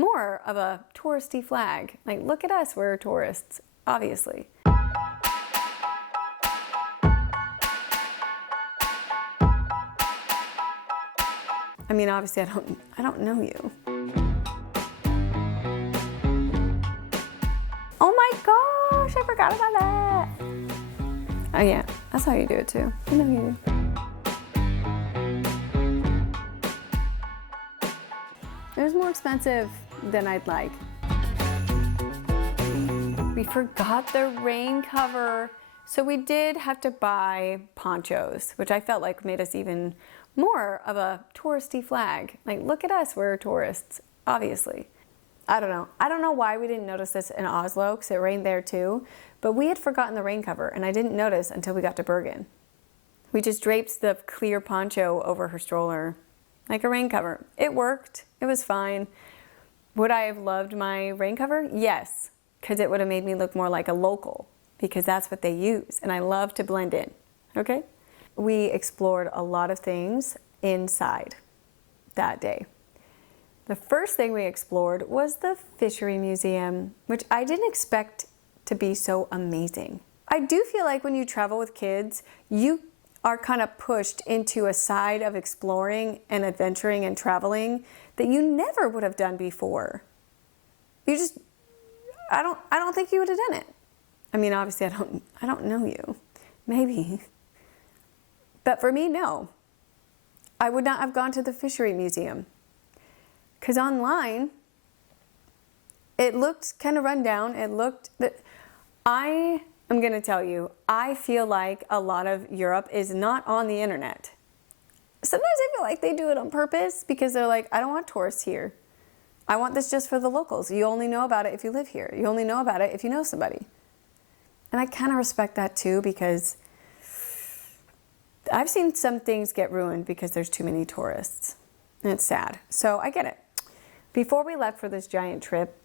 more of a touristy flag. Like, look at us, we're tourists, obviously. I mean, obviously, I don't know you. Oh my gosh, I forgot about that. Oh yeah, that's how you do it too. I know you do. It was more expensive than I'd like. We forgot the rain cover. So we did have to buy ponchos, which I felt like made us even more of a touristy flag. Like, look at us, we're tourists, obviously. I don't know. I don't know why we didn't notice this in Oslo, because it rained there too, but we had forgotten the rain cover, and I didn't notice until we got to Bergen. We just draped the clear poncho over her stroller, like a rain cover. It worked. It was fine. Would I have loved my rain cover? Yes, because it would have made me look more like a local, because that's what they use, and I love to blend in, okay? We explored a lot of things inside that day. The first thing we explored was the Fishery Museum, which I didn't expect to be so amazing. I do feel like when you travel with kids, you are kind of pushed into a side of exploring and adventuring and traveling that you never would have done before. I don't think you would have done it. I mean, obviously I don't know you. Maybe. But for me, no. I would not have gone to the Fishery Museum. Because online, it looked kind of run down. I am going to tell you, I feel like a lot of Europe is not on the internet. Sometimes I feel like they do it on purpose because they're like, I don't want tourists here. I want this just for the locals. You only know about it if you live here. You only know about it if you know somebody. And I kind of respect that too, because I've seen some things get ruined because there's too many tourists. And it's sad. So I get it. Before we left for this giant trip,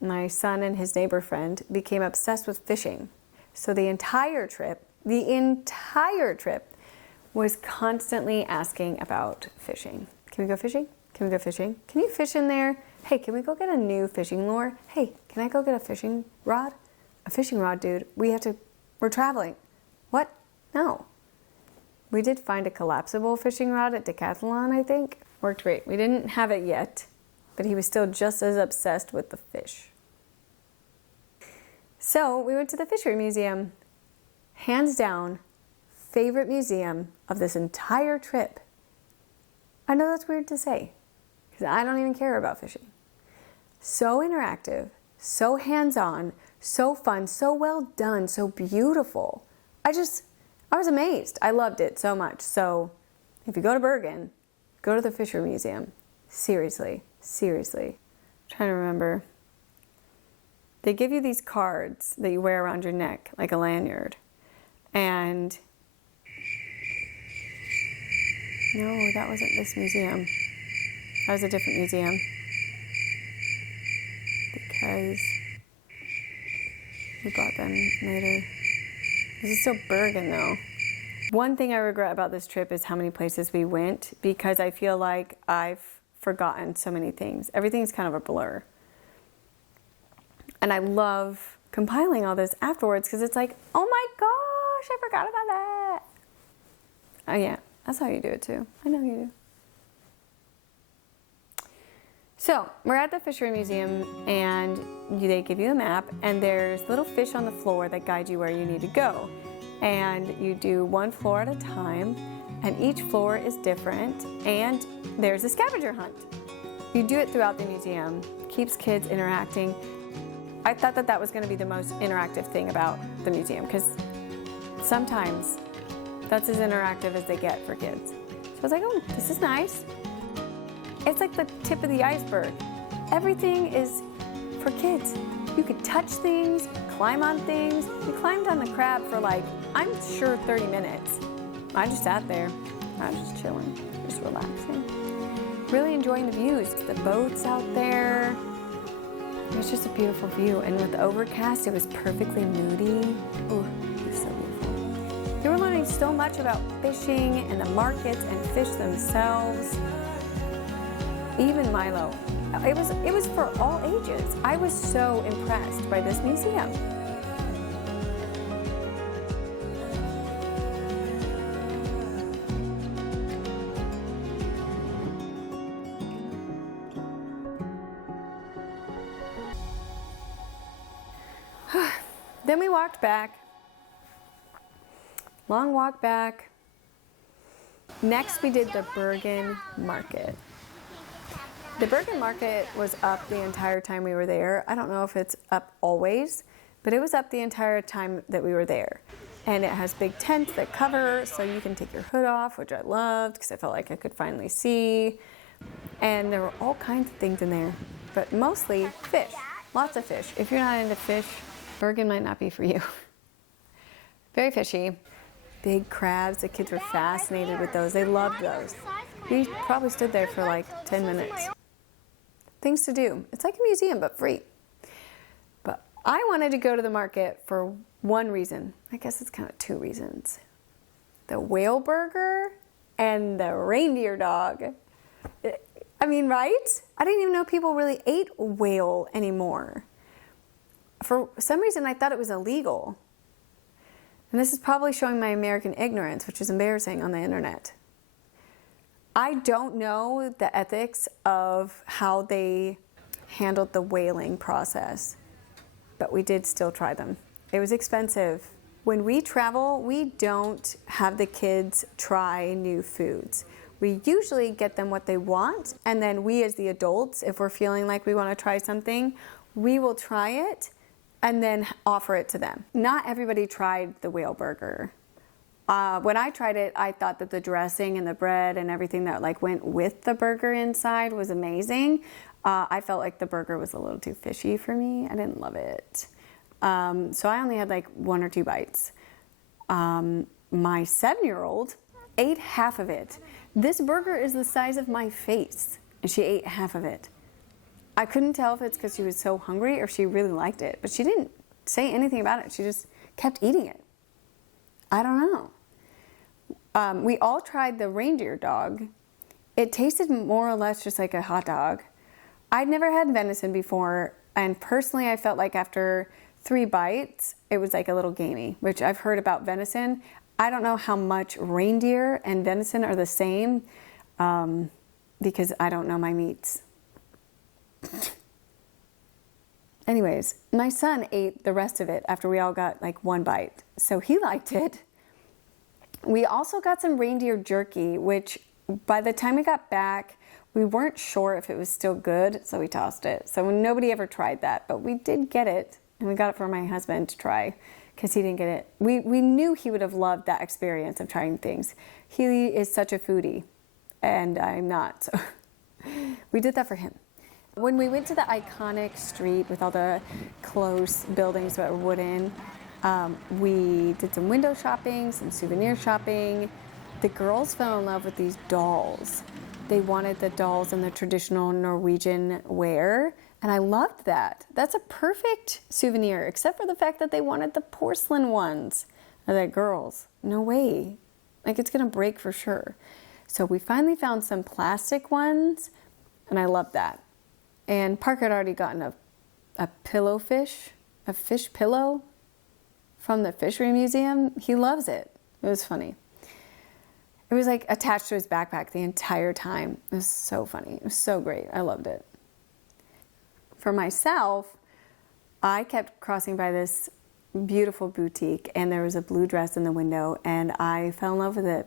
my son and his neighbor friend became obsessed with fishing. So the entire trip was constantly asking about fishing. Can we go fishing? Can we go fishing? Can you fish in there? Hey, can we go get a new fishing lure? Hey, can I go get a fishing rod? A fishing rod, dude. We're traveling. What? No. We did find a collapsible fishing rod at Decathlon, I think. Worked great. We didn't have it yet, but he was still just as obsessed with the fish. So we went to the Fishery Museum. Hands down, favorite museum of this entire trip. I know that's weird to say, because I don't even care about fishing. So interactive, so hands-on, so fun, so well done, so beautiful. I was amazed. I loved it so much. So if you go to Bergen, go to the Fishery Museum. Seriously. I'm trying to remember. They give you these cards that you wear around your neck, like a lanyard. And no, that wasn't this museum. That was a different museum. Because we bought them later. This is still Bergen though. One thing I regret about this trip is how many places we went, because I feel like I've forgotten so many things. Everything's kind of a blur. And I love compiling all this afterwards because it's like, oh my gosh, I forgot about that. Oh yeah, that's how you do it too. I know you do. So we're at the Fishery Museum and they give you a map and there's little fish on the floor that guide you where you need to go. And you do one floor at a time and each floor is different and there's a scavenger hunt. You do it throughout the museum, keeps kids interacting. I thought that was going to be the most interactive thing about the museum because sometimes that's as interactive as they get for kids. So I was like, oh, this is nice. It's like the tip of the iceberg. Everything is for kids. You could touch things, climb on things. We climbed on the crab for like, I'm sure 30 minutes. I just sat there. I was just chilling, just relaxing. Really enjoying the views. The boats out there. It was just a beautiful view. And with the overcast, it was perfectly moody. Ooh, it was so beautiful. You were learning so much about fishing and the markets and fish themselves. Even Milo It was for all ages. I was so impressed by this museum. Then we walked back. Long walk back. Next we did the Bergen market. The Bergen market was up the entire time we were there. I don't know if it's up always, but it was up the entire time that we were there. And it has big tents that cover, so you can take your hood off, which I loved because I felt like I could finally see. And there were all kinds of things in there, but mostly fish, lots of fish. If you're not into fish, Bergen might not be for you. Very fishy. Big crabs, the kids were fascinated with those. They loved those. We probably stood there for like 10 minutes. Things to do. It's like a museum, but free. But I wanted to go to the market for one reason. I guess it's kind of two reasons. The whale burger and the reindeer dog. I mean, right? I didn't even know people really ate whale anymore. For some reason, I thought it was illegal. And this is probably showing my American ignorance, which is embarrassing on the internet. I don't know the ethics of how they handled the whaling process, but we did still try them. It was expensive. When we travel, we don't have the kids try new foods. We usually get them what they want, and then we as the adults, if we're feeling like we want to try something, we will try it and then offer it to them. Not everybody tried the whale burger. When I tried it, I thought that the dressing and the bread and everything that like went with the burger inside was amazing. I felt like the burger was a little too fishy for me. I didn't love it. So I only had like 1 or 2 bites. My 7-year-old ate half of it. This burger is the size of my face, and she ate half of it. I couldn't tell if it's because she was so hungry or if she really liked it, but she didn't say anything about it. She just kept eating it. I don't know. We all tried the reindeer dog. It tasted more or less just like a hot dog. I'd never had venison before, and personally I felt like after 3 bites, it was like a little gamey, which I've heard about venison. I don't know how much reindeer and venison are the same because I don't know my meats. Anyways, my son ate the rest of it after we all got like 1 bite, so he liked it. We also got some reindeer jerky, which by the time we got back, we weren't sure if it was still good, so we tossed it. So nobody ever tried that, but we did get it, and we got it for my husband to try because he didn't get it. We knew he would have loved that experience of trying things. He is such a foodie, and I'm not, so we did that for him. When we went to the iconic street with all the close buildings that were wooden, we did some window shopping, some souvenir shopping. The girls fell in love with these dolls. They wanted the dolls in the traditional Norwegian wear, and I loved that. That's a perfect souvenir, except for the fact that they wanted the porcelain ones. I was like, girls, no way. Like, it's gonna break for sure. So we finally found some plastic ones, and I loved that. And Parker had already gotten a pillowfish, a fish pillow from the fishery museum. He loves it. It was funny. It was like attached to his backpack the entire time. It was so funny. It was so great. I loved it. For myself, I kept crossing by this beautiful boutique, and there was a blue dress in the window, and I fell in love with it.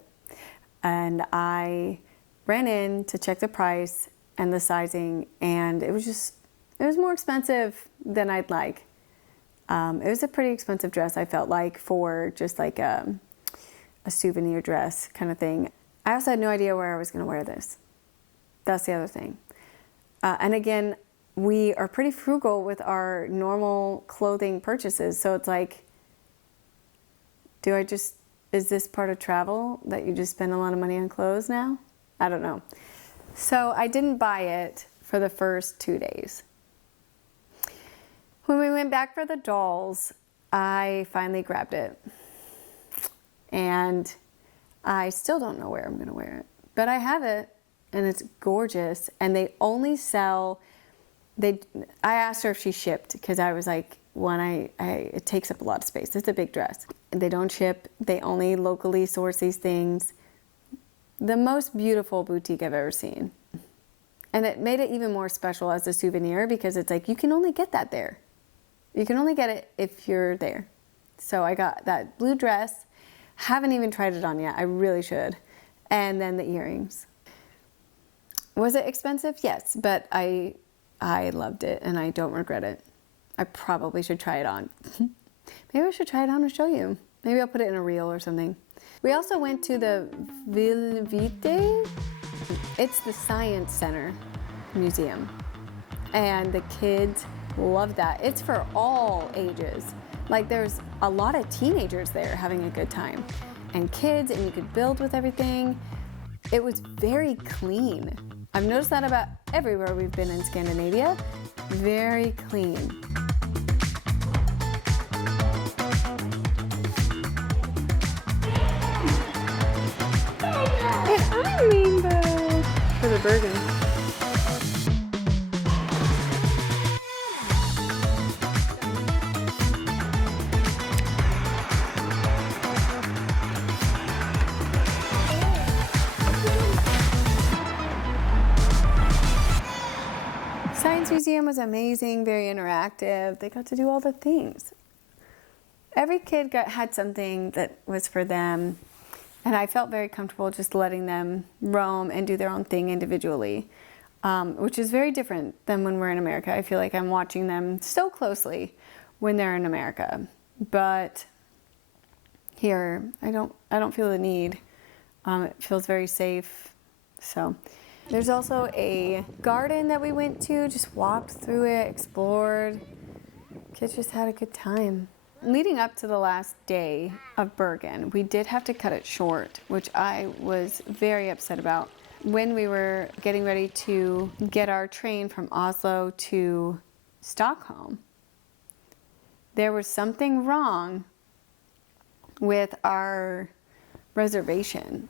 And I ran in to check the price and the sizing, and it was more expensive than I'd like. It was a pretty expensive dress, I felt like, for just like a souvenir dress kind of thing. I also had no idea where I was going to wear this. That's the other thing. And again, we are pretty frugal with our normal clothing purchases, so it's like, is this part of travel that you just spend a lot of money on clothes now? I don't know. So I didn't buy it for the first 2 days. When we went back for the dolls, I finally grabbed it. And I still don't know where I'm going to wear it. But I have it, and it's gorgeous. And they only sell I asked her if she shipped because I was like, it takes up a lot of space. It's a big dress. They don't ship. They only locally source these things. The most beautiful boutique I've ever seen. And it made it even more special as a souvenir because it's like, you can only get that there. You can only get it if you're there. So I got that blue dress. Haven't even tried it on yet. I really should. And then the earrings. Was it expensive? Yes, but I loved it and I don't regret it. I probably should try it on. Maybe I should try it on and show you. Maybe I'll put it in a reel or something. We also went to the Villevite. It's the Science Center Museum. And the kids love that. It's for all ages. Like there's a lot of teenagers there having a good time. And kids, and you could build with everything. It was very clean. I've noticed that about everywhere we've been in Scandinavia. Very clean. And I'm rainbow for the Bergen. Science Museum was amazing, very interactive. They got to do all the things. Every kid had something that was for them, and I felt very comfortable just letting them roam and do their own thing individually, which is very different than when we're in America. I feel like I'm watching them so closely when they're in America, but here I don't feel the need. It feels very safe, so. There's also a garden that we went to, just walked through it, explored. Kids just had a good time. Leading up to the last day of Bergen, we did have to cut it short, which I was very upset about. When we were getting ready to get our train from Oslo to Stockholm, there was something wrong with our reservation.